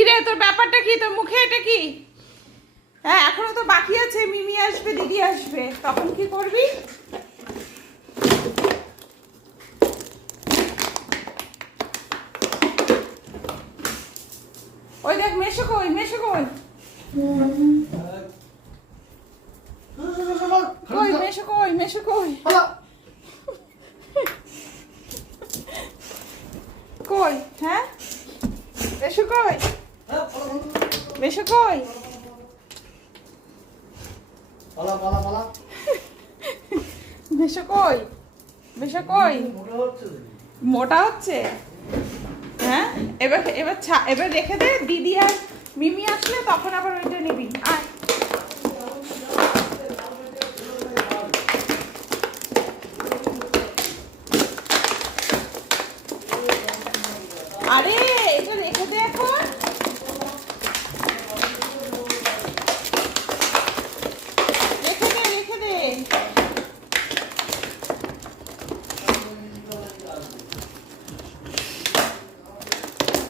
কি রে তোর ব্যাপারটা কি? তোর মুখে এটা কি? হ্যাঁ এখনো তো বাকি আছে, মিমি আসবে, দিদি আসবে, তখন কি করবি? ওই দেখ মেশো কই, মেশো কই, কই মেশো কই, মেশো কই, কই? হ্যাঁ মেশো কই, মেশো কই? মেশো কই, মেশো কই? মোটা হচ্ছে? হ্যাঁ এবার এবার এবার রেখে দে, দিদি আর মিমি আসলে তখন আবার ওইটা নিবি। আয় আরে